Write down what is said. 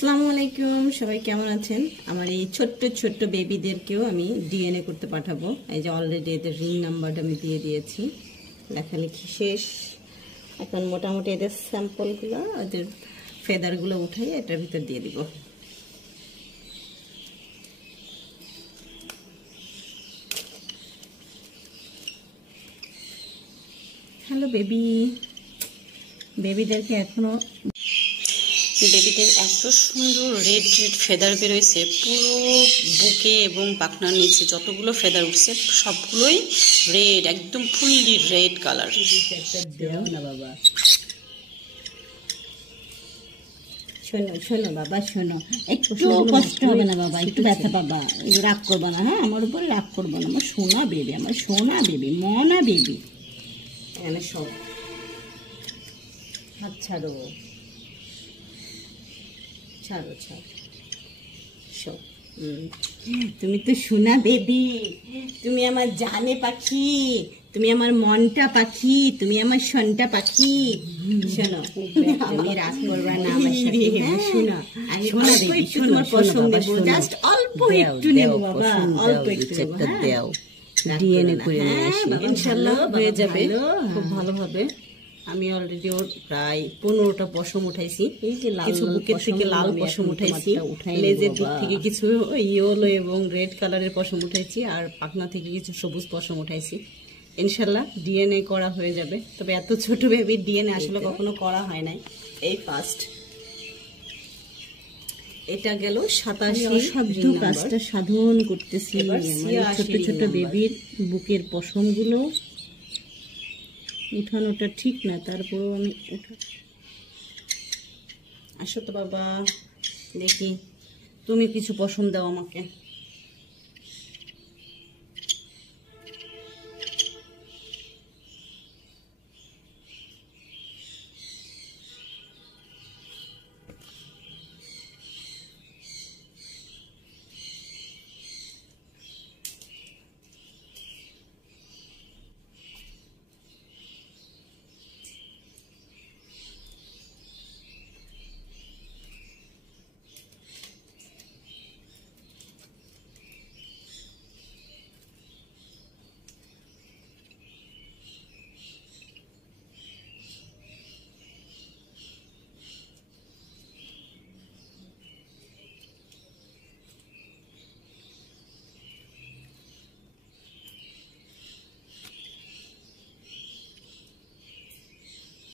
আসসালামু আলাইকুম, সবাই কেমন আছেন? আমার এই ছোট্ট ছোট্ট বেবিদেরকেও আমি ডিএনএ করতে পাঠাবো। এই যে অলরেডি এদের রিং নাম্বারটা আমি দিয়ে দিয়েছি, লেখালেখি শেষ। এখন মোটামুটি এদের স্যাম্পলগুলো, ওদের ফেদারগুলো উঠাই এটার ভিতর দিয়ে দিব। হ্যালো বেবি, বেবিদেরকে এখনো বেবিদের এত সুন্দর রেড রেড ফেদার বেরোইছে পুরো বুকে এবং পাখনার নিচে যতগুলো ফেদার উঠছে সবগুলোই রেড, একদম ফুললি রেড কালার। না বাবা, শোনো শোনো বাবা, শোনো, একটু কষ্ট হবে না বাবা, একটু ব্যথা বাবা, রাগ করবো না। হ্যাঁ, আমার উপরে রাগ করবো না। আমার সোনা বেবি, আমার সোনা বেবি, মনা বেবি। এখানে সব হাত ছাড়ো, ছাড়ো ছাড়ো, সব। তুমি তো সোনা বেবি, তুমি আমার জানে পাখি, তুমি আমার মনটা পাখি, তুমি আমার সনটা পাখি। শোনো, তুমি রাগ করবা না আমার সাথে। শোনো, আমি অল্প একটু তোমার পছন্দ দেবো, জাস্ট অল্প একটু নেবো বাবা, অল্প একটু দেও। ডিএনএ করে নিয়ে আসি, ইনশাআল্লাহ হয়ে যাবে খুব ভালোভাবে। আমি অলরেডি ওর প্রায় 15টা পশম উঠাইছি, কিছু বুকের থেকে লাল পশম উঠাইছি, লেজের দিক থেকে কিছু ইয়েলো এবং রেড কালারের পশম উঠাইছি, আর পাখনা থেকে কিছু সবুজ পশম উঠাইছি। ইনশাল্লাহ ডিএনএ করা হয়ে যাবে। তবে এত ছোট বেবির ডিএনএ আসলে কখনো করা হয় নাই, এই ফার্স্ট। এটা গেল 87 কাজটা সাধন করতেছি। ছোট ছোট বেবির বুকের পশমগুলো উঠানোটা ঠিক না, তারপরেও আমি আসো তো বাবা, দেখি তুমি কিছু পশম দাও আমাকে।